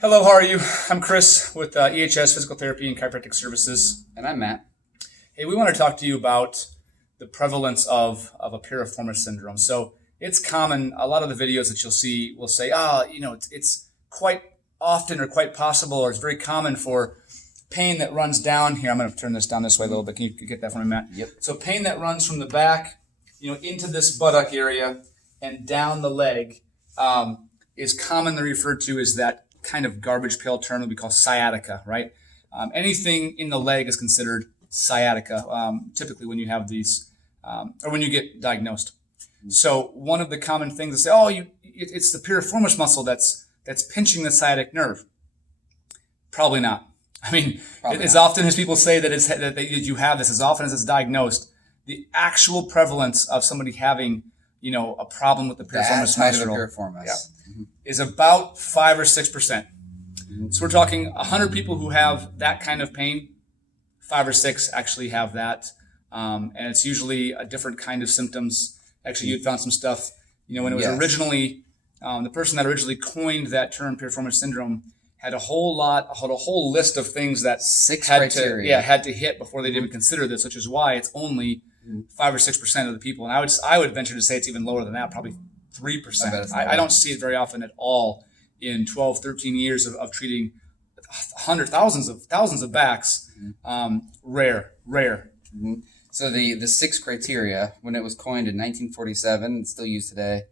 Hello, how are you? I'm Chris with EHS Physical Therapy and Chiropractic Services. And I'm Matt. Hey, we want to talk to you about the prevalence of a piriformis syndrome. So it's common. A lot of the videos that you'll see will say, it's quite often or quite possible, or it's very common for pain that runs down here. I'm going to turn this down this way a little bit. Can you get that for me, Matt? Yep. So pain that runs from the back, into this buttock area and down the leg is commonly referred to as that kind of garbage pail term that we call sciatica, right? Anything in the leg is considered sciatica, typically when you have these, or when you get diagnosed. So one of the common things is say, it's the piriformis muscle that's pinching the sciatic nerve. Probably not. I mean, as often as people say that you have this, as often as it's diagnosed, the actual prevalence of somebody having, a problem with the piriformis muscle is about 5 or 6%. So we're talking 100 people who have that kind of pain, 5 or 6 actually have that. And it's usually a different kind of symptoms. Actually, you found some stuff, when it was originally, the person that originally coined that term, Piriformis Syndrome, had a whole list of things that had to hit before they'd even consider this, which is why it's only 5 or 6% of the people. And I would venture to say it's even lower than that, probably 3%. I don't see it very often at all in 12, 13 years of treating thousands of backs. Rare. Mm-hmm. So the 6 criteria, when it was coined in 1947 and still used today,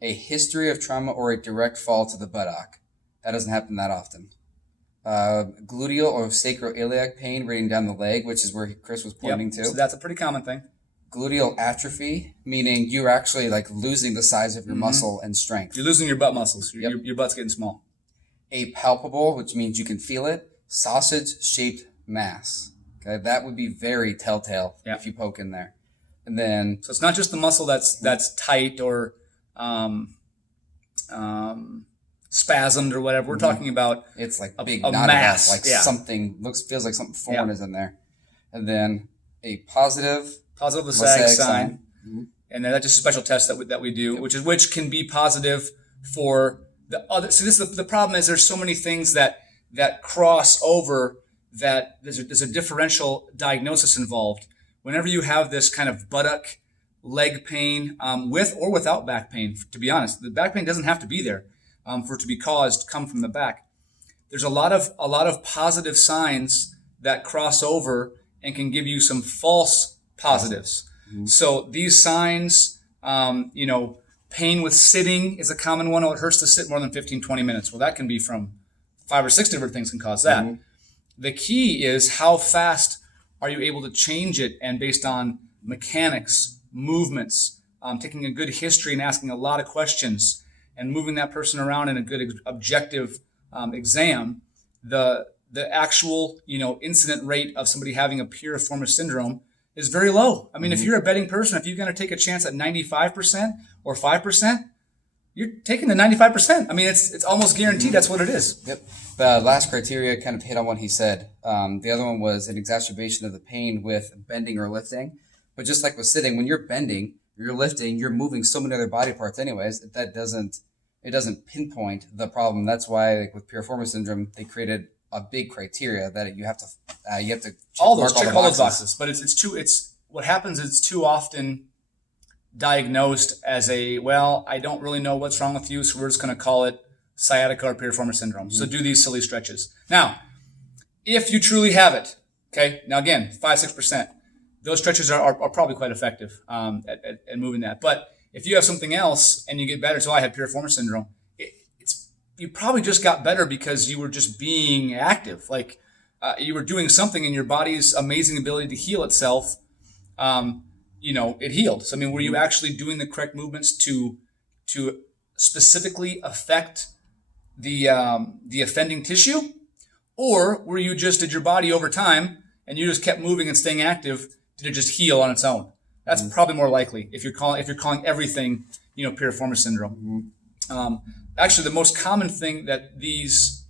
a history of trauma or a direct fall to the buttock. That doesn't happen that often. Gluteal or sacroiliac pain running down the leg, which is where Chris was pointing to. So that's a pretty common thing. Gluteal atrophy, meaning you're actually like losing the size of your muscle and strength. You're losing your butt muscles. Your butt's getting small. A palpable, which means you can feel it, sausage-shaped mass. Okay, that would be very telltale if you poke in there. And then, so it's not just the muscle that's tight or spasmed or whatever. We're talking about it's like a big mass, something feels like something foreign is in there. And then a positive sag sign. And then that's just a special test that we do, which can be positive for the other. So the problem is there's so many things that cross over, that there's a differential diagnosis involved. Whenever you have this kind of buttock, leg pain, with or without back pain, to be honest, the back pain doesn't have to be there for it to be come from the back. There's a lot of positive signs that cross over and can give you some false positives. So these signs, pain with sitting is a common one. Oh, it hurts to sit more than 15, 20 minutes. Well, that can be from 5 or 6 different things can cause that. The key is how fast are you able to change it, and based on mechanics, movements, taking a good history and asking a lot of questions and moving that person around in a good objective exam, the actual incident rate of somebody having a piriformis syndrome is very low. I mean, if you're a betting person, if you're going to take a chance at 95% or 5%, you're taking the 95%. I mean, it's almost guaranteed that's what it is. Yep. The last criteria kind of hit on what he said. The other one was an exacerbation of the pain with bending or lifting. But just like with sitting, when you're bending, you're lifting, you're moving so many other body parts anyways, it doesn't pinpoint the problem. That's why with Piriformis Syndrome, they created a big criteria that you have to check all those boxes. But what happens is it's too often diagnosed as I don't really know what's wrong with you, so we're just going to call it sciatica or piriformis syndrome. So do these silly stretches. Now, if you truly have it, okay, now again, 5-6%, those stretches are probably quite effective at moving that. But if you have something else and you get better, so I had piriformis syndrome, you probably just got better because you were just being active. Like you were doing something, and your body's amazing ability to heal itself, it healed. So, I mean, were you actually doing the correct movements to specifically affect the offending tissue? Or did your body over time, and you just kept moving and staying active, did it just heal on its own? That's probably more likely if you're calling everything, piriformis syndrome. Actually, the most common thing that these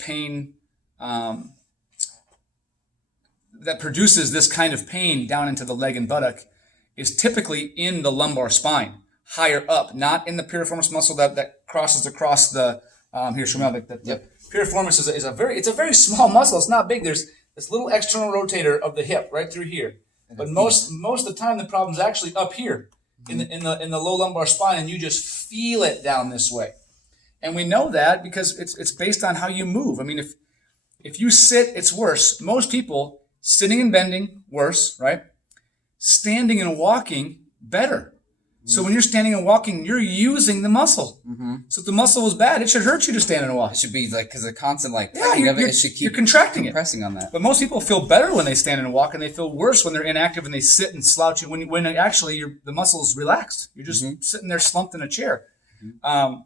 pain that produces this kind of pain down into the leg and buttock is typically in the lumbar spine, higher up, not in the piriformis muscle that crosses across the Here, show me how the piriformis is it's a very small muscle. It's not big. There's this little external rotator of the hip right through here. But most of the time, the problem is actually up here in the low lumbar spine, and you just feel it down this way. And we know that because it's based on how you move. I mean, if you sit, it's worse. Most people sitting and bending, worse, right? Standing and walking, better. So when you're standing and walking, you're using the muscle. So if the muscle was bad, it should hurt you to stand and walk. It should be like, because the constant like, it should keep you're contracting compressing on that. But most people feel better when they stand and walk, and they feel worse when they're inactive and they sit and slouch. When actually the muscle's relaxed. You're just sitting there slumped in a chair. And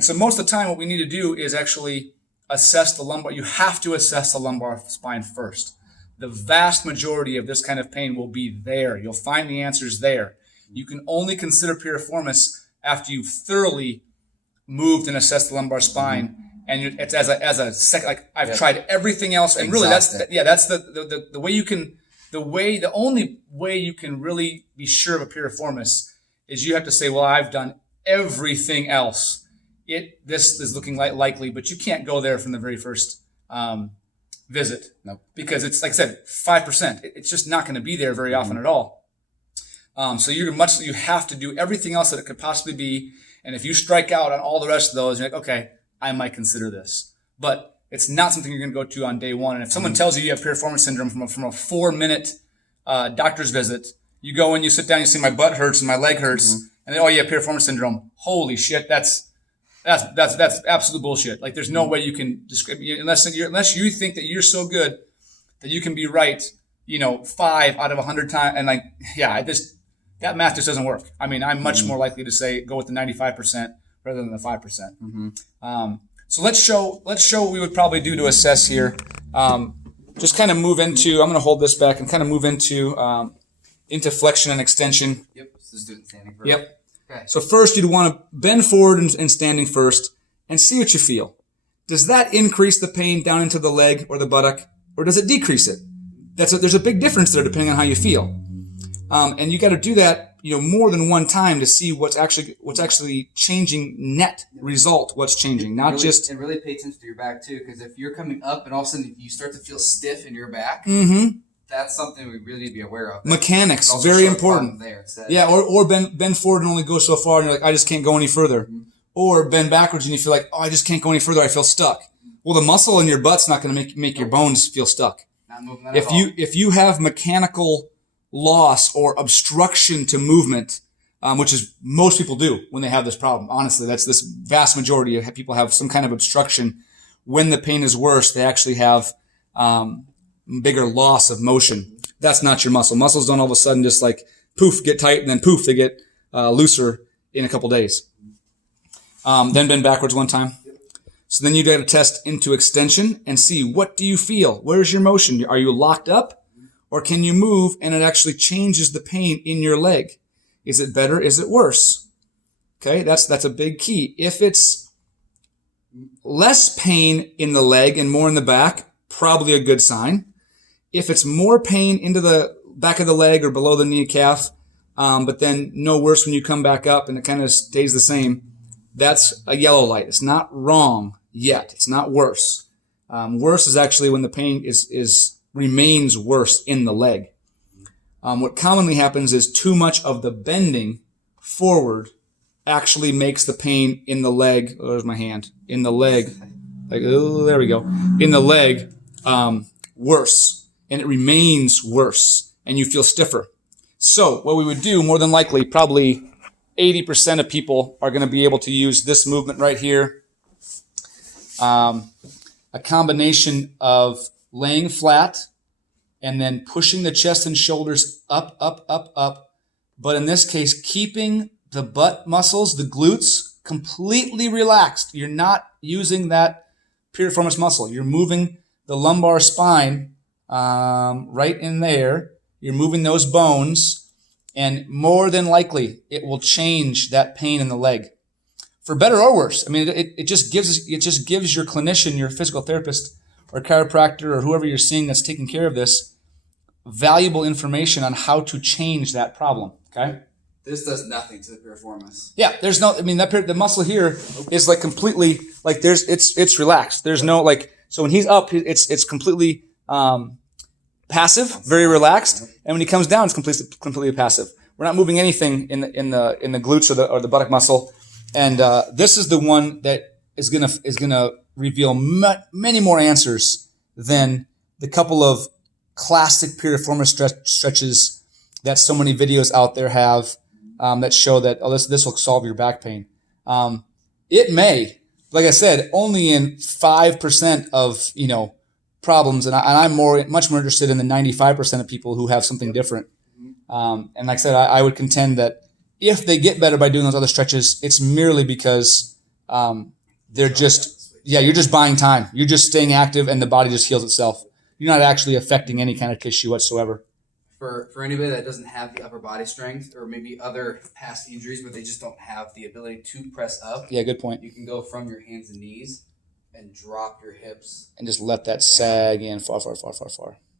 so most of the time what we need to do is actually assess the lumbar. You have to assess the lumbar spine first. The vast majority of this kind of pain will be there. You'll find the answers there. You can only consider piriformis after you've thoroughly moved and assessed the lumbar spine. And it's as a second, like I've tried everything else. And really that's the way you can, the only way you can really be sure of a piriformis is you have to say, well, I've done everything else. This is looking likely, but you can't go there from the very first visit. Nope. Because it's, like I said, 5%. It's just not going to be there very often at all. So you have to do everything else that it could possibly be. And if you strike out on all the rest of those, you're like, okay, I might consider this. But it's not something you're going to go to on day one. And if someone tells you have piriformis syndrome from a 4-minute doctor's visit, you go in, you sit down, you see my butt hurts and my leg hurts, and then, oh, you have piriformis syndrome. Holy shit, that's absolute bullshit. Like, there's no way you can describe, unless you think that you're so good that you can be right, 5 out of 100 times. And that math just doesn't work. I mean, I'm much more likely to say go with the 95% rather than the 5%. So let's show what we would probably do to assess here. Just kind of move into, I'm going to hold this back and kind of move into flexion and extension. Yep. Let's just do it standing first. Yep. Okay. So first you'd want to bend forward and standing first and see what you feel. Does that increase the pain down into the leg or the buttock, or does it decrease it? There's a big difference there depending on how you feel. And you got to do that, more than one time to see what's actually changing net result, what's changing, not just. And really pay attention to your back too, because if you're coming up and all of a sudden you start to feel stiff in your back, that's something we really need to be aware of. Mechanics, very important. Yeah, or bend forward and only go so far, and you're like, I just can't go any further. Or bend backwards and you feel like, oh, I just can't go any further, I feel stuck. Well, the muscle in your butt's not going to make your bones feel stuck. Not moving at all. If you have mechanical loss or obstruction to movement, which is most people do when they have this problem. Honestly, that's this vast majority of people have some kind of obstruction. When the pain is worse, they actually have bigger loss of motion. That's not your muscle. Muscles don't all of a sudden just like poof get tight and then poof they get looser in a couple days. Then bend backwards one time. So then you got to test into extension and see, what do you feel? Where's your motion? Are you locked up? Or can you move and it actually changes the pain in your leg? Is it better? Is it worse? Okay, that's a big key. If it's less pain in the leg and more in the back, probably a good sign. If it's more pain into the back of the leg or below the knee calf, but then no worse when you come back up and it kind of stays the same, that's a yellow light. It's not wrong yet. It's not worse. Worse is actually when the pain remains worse in the leg. What commonly happens is too much of the bending forward actually makes the pain in the leg. Oh, there's my hand. In the leg. Like, oh, there we go. In the leg, worse. And it remains worse. And you feel stiffer. So what we would do, more than likely, probably 80% of people are going to be able to use this movement right here. A combination of laying flat and then pushing the chest and shoulders up, up, up, up. But in this case, keeping the butt muscles, the glutes, completely relaxed. You're not using that piriformis muscle. You're moving the lumbar spine right in there. You're moving those bones, and more than likely, it will change that pain in the leg, for better or worse. I mean, it just gives your clinician, your physical therapist, or chiropractor, or whoever you're seeing that's taking care of this, valuable information on how to change that problem. Okay. This does nothing to the piriformis. Yeah, the muscle here is like completely like it's relaxed. There's no like, so when he's up, it's completely passive, very relaxed, and when he comes down, it's completely passive. We're not moving anything in the glutes or the buttock muscle, and this is the one that is gonna reveal many more answers than the couple of classic piriformis stretches that so many videos out there have that show that this will solve your back pain. It may, like I said, only in 5% of problems, and I'm much more interested in the 95% of people who have something different. And like I said, I would contend that if they get better by doing those other stretches, it's merely because you're just buying time. You're just staying active, and the body just heals itself. You're not actually affecting any kind of tissue whatsoever. For anybody that doesn't have the upper body strength or maybe other past injuries where they just don't have the ability to press up. Yeah, good point. You can go from your hands and knees and drop your hips. And just let that sag in far.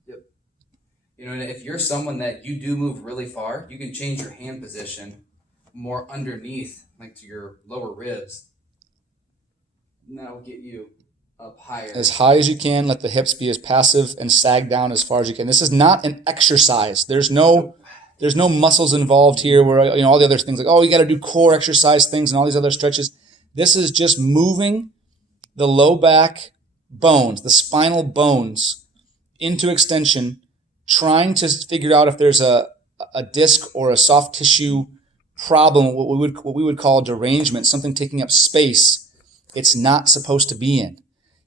Yep. And if you're someone that you do move really far, you can change your hand position more underneath, like to your lower ribs. And that'll get you up higher. As high as you can, let the hips be as passive and sag down as far as you can. This is not an exercise. There's no muscles involved here where all the other things like, you got to do core exercise things and all these other stretches. This is just moving the low back bones, the spinal bones into extension, trying to figure out if there's a disc or a soft tissue problem, what we would call derangement, something taking up space it's not supposed to be in.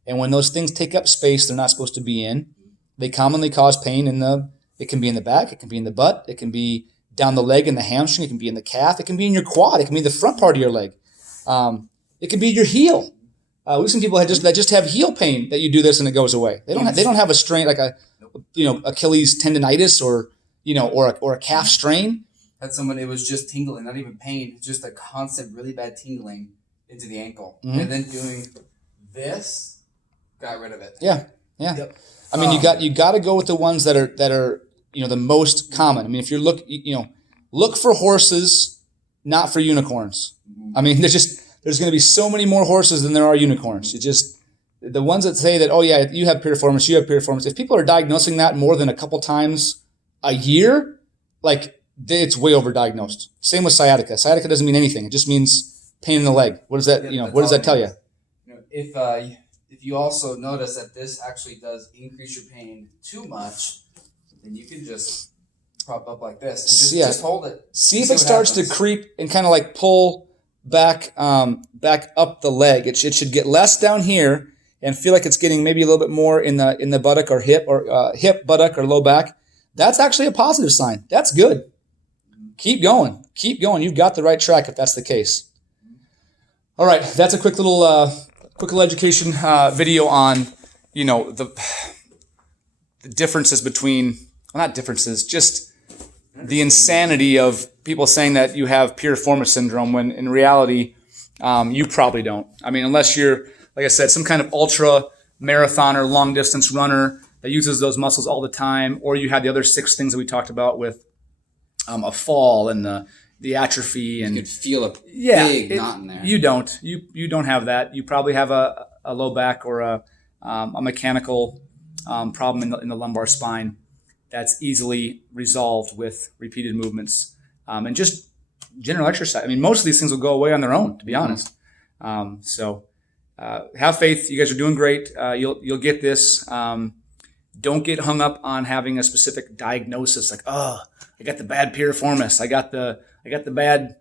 And when those things take up space they're not supposed to be in, they commonly cause pain it can be in the back, it can be in the butt, it can be down the leg in the hamstring, it can be in the calf, it can be in your quad, it can be the front part of your leg. It can be your heel. We've seen people that just have heel pain that you do this and it goes away. They don't have a strain like Achilles tendonitis or a calf strain. Had someone, it was just tingling, not even pain, just a constant really bad tingling into the ankle. Mm-hmm. And then doing this got rid of it. Yeah. Yep. I mean, you got to go with the ones that are the most common. I mean, if you're look for horses, not for unicorns. I mean, there's going to be so many more horses than there are unicorns. The ones that say that, you have piriformis. If people are diagnosing that more than a couple times a year, it's way overdiagnosed. Same with sciatica. Sciatica doesn't mean anything. It just means pain in the leg. What does that, what does that tell you? If you also notice that this actually does increase your pain too much, then you can just prop up like this and just hold it. See if it starts to creep and kind of pull back up the leg. It should get less down here and feel like it's getting maybe a little bit more in the buttock or hip buttock or low back. That's actually a positive sign. That's good. Keep going. You've got the right track if that's the case. All right, that's a quick little education video on the differences between, well, not differences, just the insanity of people saying that you have Piriformis Syndrome when in reality you probably don't. I mean, unless you're, like I said, some kind of ultra marathoner, long distance runner that uses those muscles all the time, or you had the other 6 things that we talked about with a fall and the atrophy, and you could feel a big knot in there. You don't. You don't have that. You probably have a low back or a mechanical problem in the lumbar spine that's easily resolved with repeated movements and just general exercise. I mean, most of these things will go away on their own, to be honest. So have faith. You guys are doing great. You'll get this. Don't get hung up on having a specific diagnosis like, I got the bad piriformis, I got the bad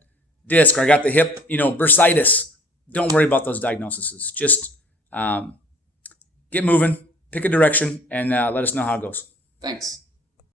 disc, or I got the hip, bursitis. Don't worry about those diagnoses. Just get moving, pick a direction, and let us know how it goes. Thanks.